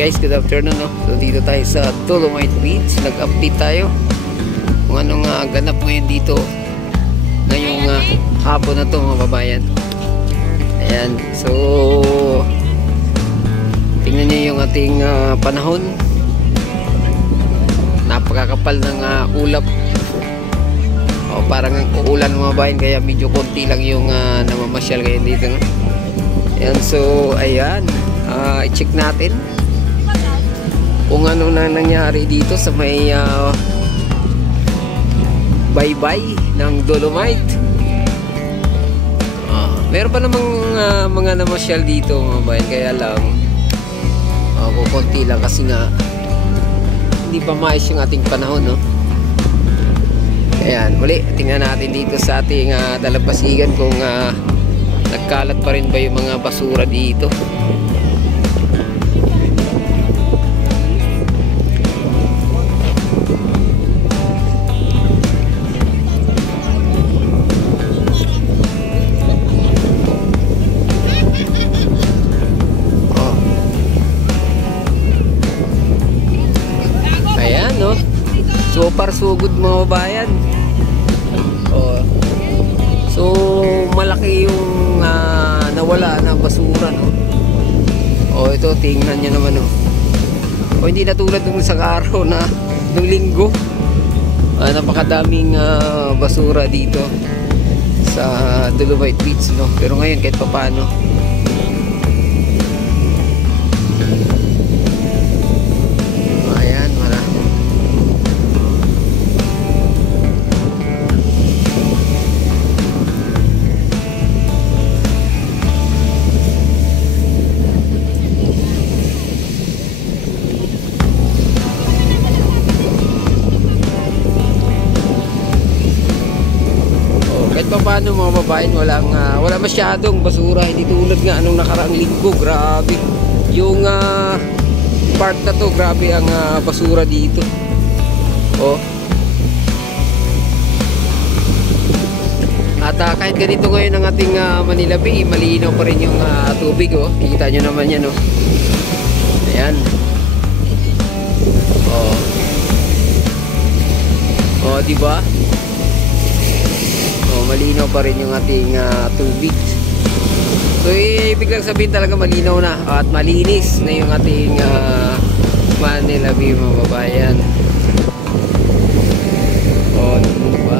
Guys, good afternoon, no? So dito tayo sa Dolomite Beach. Nag-update tayo kung anong ganap ngayon dito ngayong hapon na to, mga babayan. Ayan, so tingnan niyo yung ating panahon. Napakakapal ng ulap. O, parang ang uulan, mga babayan, kaya medyo konti lang yung namamasyal ngayon dito, no? Ayan, so ayan, i-check natin kung ano na nangyari dito sa may baybay ng Dolomite. Meron pa namang mga namasyal dito, mga bayan, kaya lang kukunti lang kasi nga hindi pa maayos yung ating panahon, no? Ayan, muli tingnan natin dito sa ating dalampasigan kung nagkalat pa rin ba yung mga basura dito. So far so good, mga babayan. So malaki yung nawala ng basura, no? Ito tingnan nyo naman, no? Hindi na tulad ng isang araw na ng linggo. Napakadaming basura dito sa Dolomite Beach, no? Pero ngayon kahit papaano paano, mga babayan, wala masyadong basura, hindi tulad nga anong nakaraang linggo. Grabe yung part na to, grabe ang basura dito. At kahit ganito ngayon ang ating Manila Bay, malinaw pa rin yung tubig, kita nyo naman yan, ayan, diba? Malinaw pa rin yung ating tubig. So ibig lang sabihin talaga malinaw na at malinis na yung ating Manila Bay, mga babayan. Diba?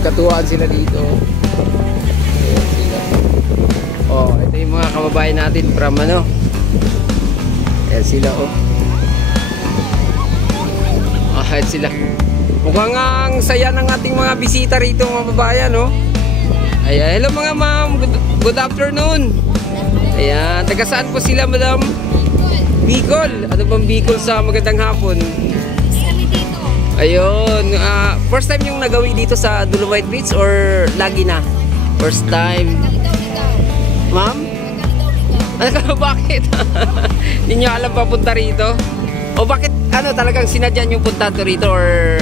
Nagkatuwaan sila dito. Ayan sila. Ito yung mga kababayan natin from Ayan sila, ayan sila. Mukhang ang saya ng ating mga bisita rito, mga babayan, Ayan, hello mga ma'am. Good afternoon. Ayan, taga saan po sila, madam? Bicol. Ano bang Bicol sa magandang hapon? Ayun, first time yung nagawi dito sa Dolomite Beach or lagi na? First time. Ma'am? Bakit? Hindi nyo alam papunta rito? O bakit talagang sinadya nyo punta rito or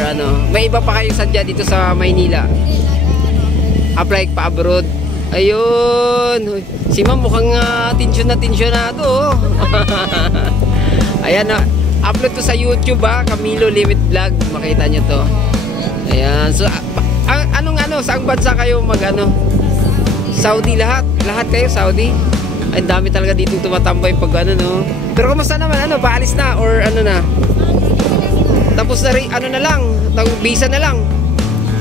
may iba pa kayong sadya dito sa Maynila? Apply pa abroad? Ayun. Si ma'am mukhang tensyonado. Ayan, upload to sa YouTube, Camilo Limit Vlog, makita nyo to. Ayan, so Anong ano, saang bansa kayo mag-ano? Saudi lahat? Lahat kayo Saudi? Ay, dami talaga dito tumatambay pag ano, no? Pero kumusta naman, ano, paalis na or ano na? Tapos na rin, ano na lang, visa na lang.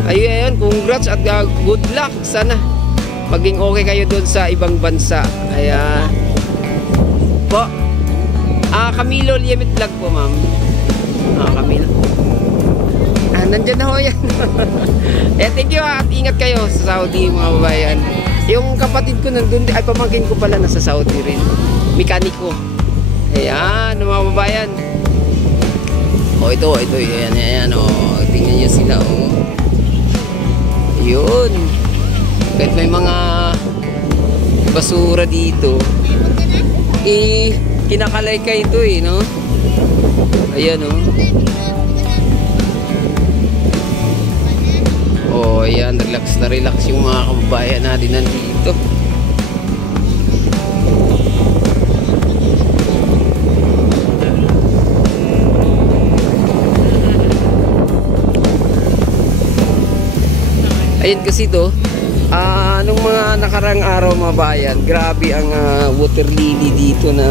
Ayun, congrats at good luck. Sana maging okay kayo doon sa ibang bansa. Ayan. Po. Camilo Liemit Vlog po, ma'am. Camilo. Nandyan na ho yan. Thank you at ingat kayo sa Saudi, mga babayan. Yung kapatid ko nandun, ay pamangkin ko pala nasa Saudi rin. Mekaniko. Ayan, mga babayan. Ito, ayan, tingnan nyo sila, yun. Kahit may mga basura dito, kinakalay ka ito, no? Ayan, ayan, relax na relax yung mga kababayan natin nandito. Ayun kasi to, nung mga nakarang araw, mga bayan, grabe ang water lily dito na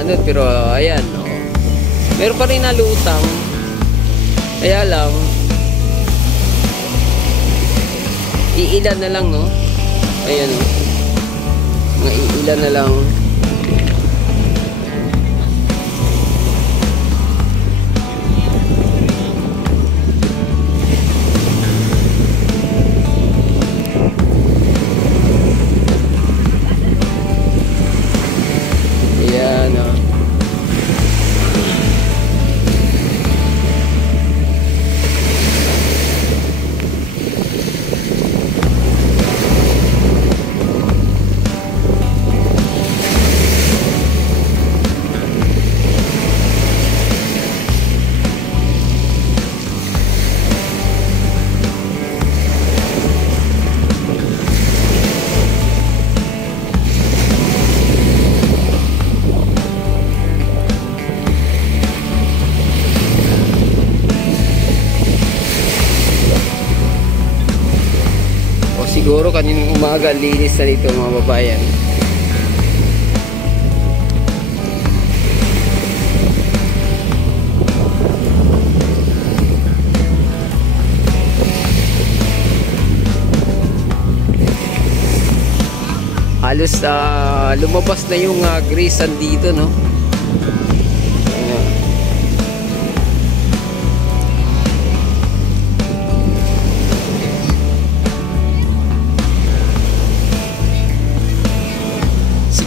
ano, pero ayan, meron pa rin nalutang. Kaya lang, iilan na lang, no? Ayan, mga iilan na lang. Siguro kaninang umaga linis na dito, mga babayan. Halos lumabas na yung grisan dito, no?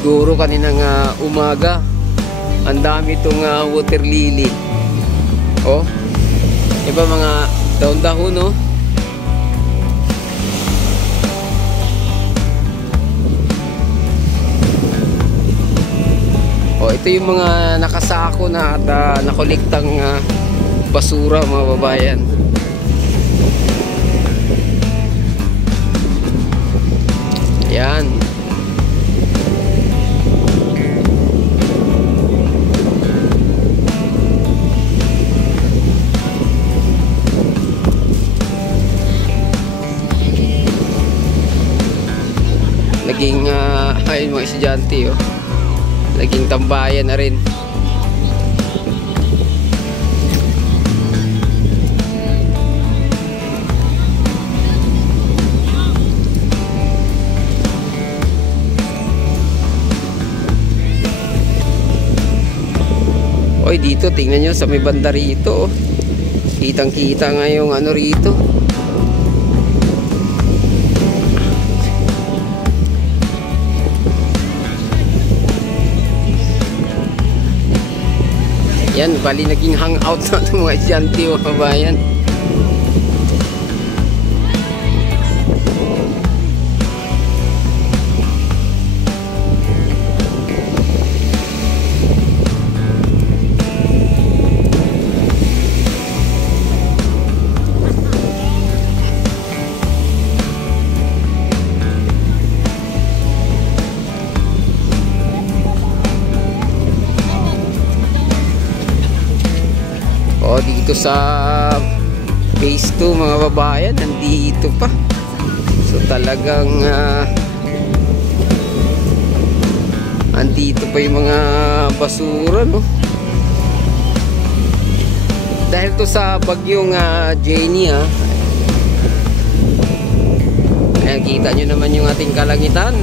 Siguro kaninang umaga ang dami itong water lily. Iba mga dahon-dahon, no? Ito yung mga nakasako na at nakolektang basura, mga babayan. Yan. Naging ayun, mga estudyante, naging tambayan na rin. Dito tingnan nyo sa may banda rito, kitang kita nga yung ano rito. Yan, bali naging hangout na itong mga estudyante, mga kabayan. Dito sa Phase 2 mga babayan, nandito pa. So talagang andito pa yung mga basura, no? Dahil to sa bagyong Jenny, ayan, kita nyo naman yung ating kalangitan.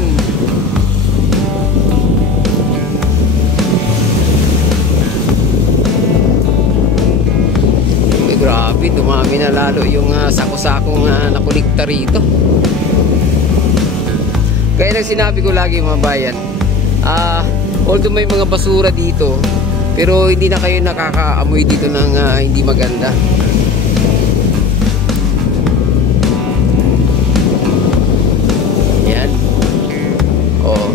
Grabe, dumami na lalo yung sako-sakong nakulikta rito. Kaya lang sinabi ko lagi mga bayan, although may mga basura dito, pero hindi na kayo nakakaamoy dito ng hindi maganda. Yan. Oh.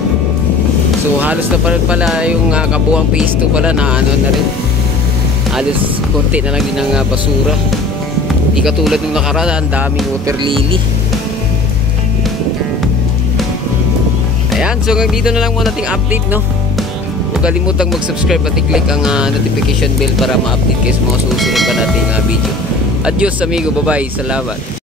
So halos na pala yung kabuuang phase 2 pala na ano na rin. Halos konti na lang din ang basura. Hindi katulad nung nakaraan, daming water lily. Ayan, so hanggang dito na lang muna ating update, no? Huwag kalimutang mag-subscribe at i-click ang notification bell para ma-update kayo sa mga susunod pa nating video. Adios amigo, bye-bye, salamat.